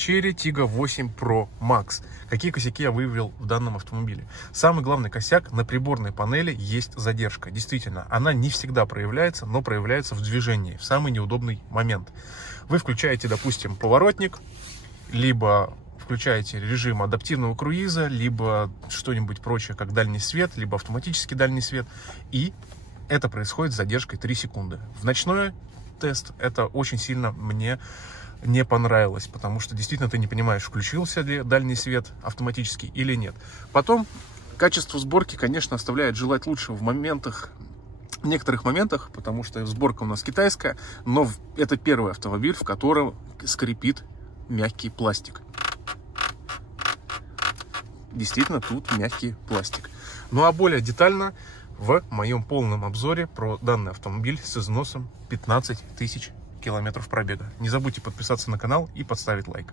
Chery Tiggo 8 Pro Max. Какие косяки я выявил в данном автомобиле? Самый главный косяк: на приборной панели есть задержка. Действительно, она не всегда проявляется, но проявляется в движении, в самый неудобный момент. Вы включаете, допустим, поворотник, либо включаете режим адаптивного круиза, либо что-нибудь прочее, как дальний свет, либо автоматический дальний свет, и это происходит с задержкой 3 секунды. В ночной тест это очень сильно мне не понравилось, потому что действительно ты не понимаешь, включился ли дальний свет автоматически или нет. Потом качество сборки, конечно, оставляет желать лучшего в некоторых моментах, потому что сборка у нас китайская, но это первый автомобиль, в котором скрипит мягкий пластик. Действительно, тут мягкий пластик. Ну а более детально в моем полном обзоре про данный автомобиль с износом 15 тысяч километров пробега. Не забудьте подписаться на канал и поставить лайк.